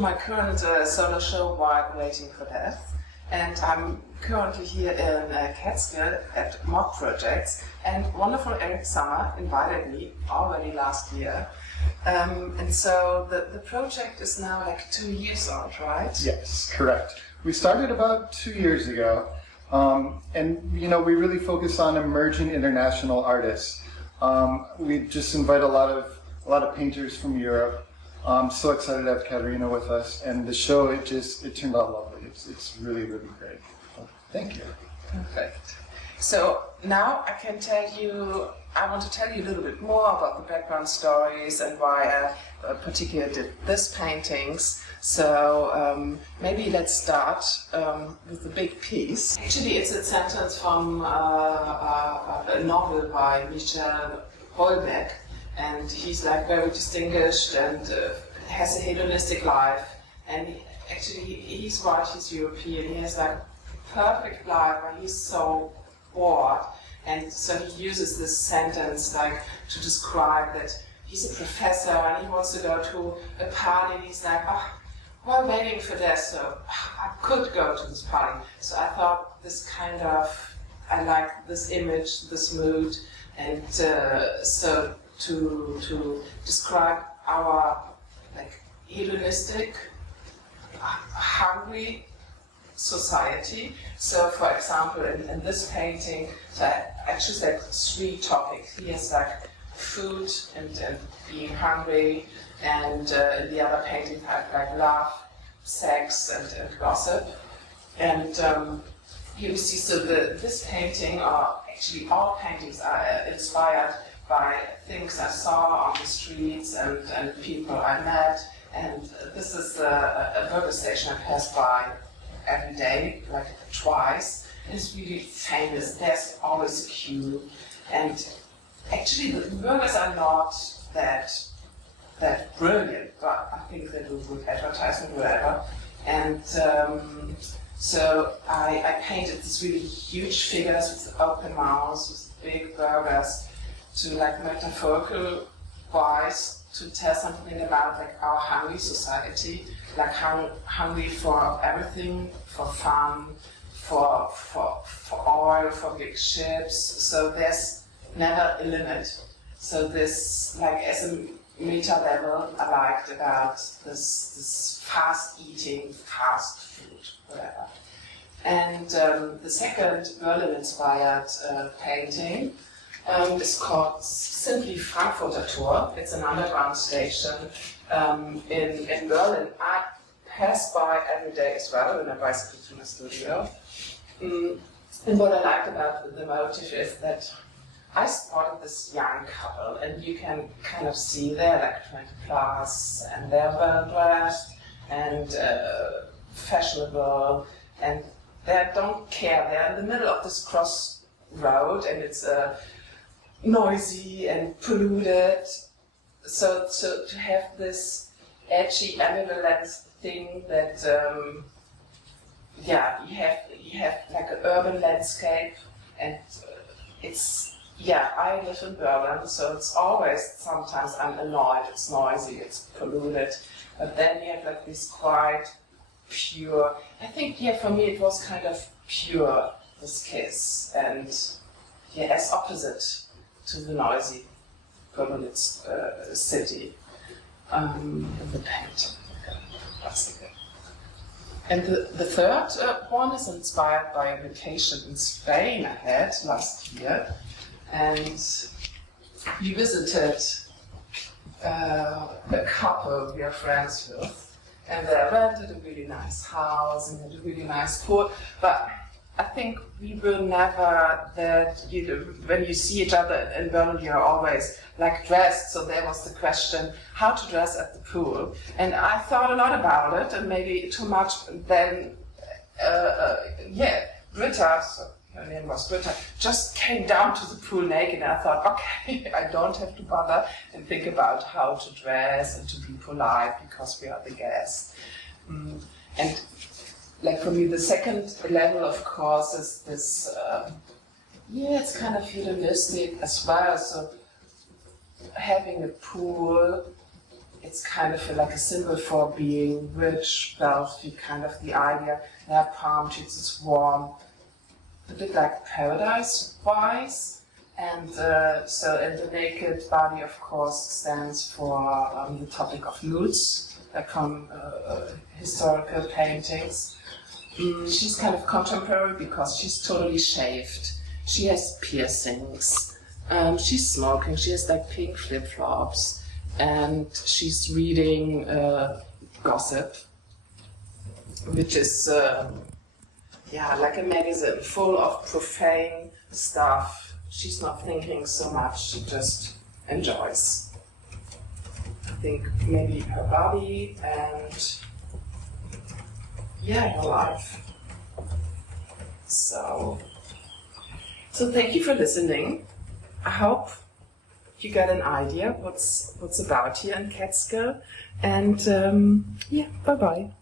my current solo show while waiting for death. And I'm currently here in Catskill at Mott Projects, and wonderful Eric Sommer invited me already last year. And so the project is now like 2 years old, right? Yes, correct. We started about 2 years ago, and we really focus on emerging international artists. We just invite a lot of painters from Europe. I'm so excited to have Katharina with us, and the show it turned out lovely. It's really, really great. So, thank you. Perfect. So now I want to tell you a little bit more about the background stories and why I particularly did this paintings. So maybe let's start with the big piece. Actually, it's a sentence from a novel by Michel Houellebecq, and he's like very distinguished and has a hedonistic life. And he's white, he's European, he has like perfect life, but he's so bored. And so he uses this sentence like to describe that he's a professor and he wants to go to a party, and he's like, while waiting for this, so I could go to this party. So I thought I like this image, this mood, and so to describe our like hedonistic, hungry society. So for example, in this painting, so I choose like 3 topics. Here's like food and being hungry, and in the other painting I have like love, sex, and gossip. And here we see, so this painting, or actually all paintings, are inspired by things I saw on the streets and people I met. And this is a burger station I pass by every day, like twice. It's really famous. There's always a queue, and actually the burgers are not that brilliant, but I think they do good advertising, whatever. And so I painted these really huge figures with open mouths, with big burgers, to like metaphorical wise to tell something about like our hungry society, like hungry for everything, for fun, for oil, for big ships. So there's never a limit. So this, like as a meta level, I liked about this fast eating, fast food, whatever. And the second Berlin-inspired painting is called simply Frankfurter Tor. It's an underground station in Berlin. I pass by every day as well when I bicycle to my studio. And what I liked about the motif is that I spotted this young couple, and you can kind of see they're like 20 plus, and they're well dressed and fashionable, and they don't care. They're in the middle of this crossroad, and it's noisy and polluted. So to have this edgy, ambivalent thing that you have like an urban landscape, and I live in Berlin, so it's always, sometimes I'm annoyed, it's noisy, it's polluted, but then you have like this quite pure, I think, for me it was kind of pure, this kiss, and as opposite to the noisy, polluted city of the painting. And the third one is inspired by a vacation in Spain I had last year. And we visited a couple we are friends with, and they rented a really nice house and had a really nice pool. But I think we were never that, when you see each other in Berlin, you're always like dressed. So there was the question how to dress at the pool. And I thought a lot about it, and maybe too much. Then, Britta, so her name was Britta, just came down to the pool naked, and I thought, okay, I don't have to bother and think about how to dress and to be polite because we are the guests. And like for me, the second level, of course, is this, it's kind of hedonistic as well. So having a pool it's kind of like a symbol for being rich, wealthy, kind of the idea. There are palm trees, it's warm, a bit like paradise-wise. And so, and the naked body, of course, stands for the topic of nudes, like from historical paintings. She's kind of contemporary because she's totally shaved. She has piercings. She's smoking. She has like pink flip-flops, and she's reading gossip, which is like a magazine full of profane stuff. She's not thinking so much, she just enjoys. I think maybe her body and her life. So thank you for listening. I hope you got an idea what's about here in Catskill. And bye bye.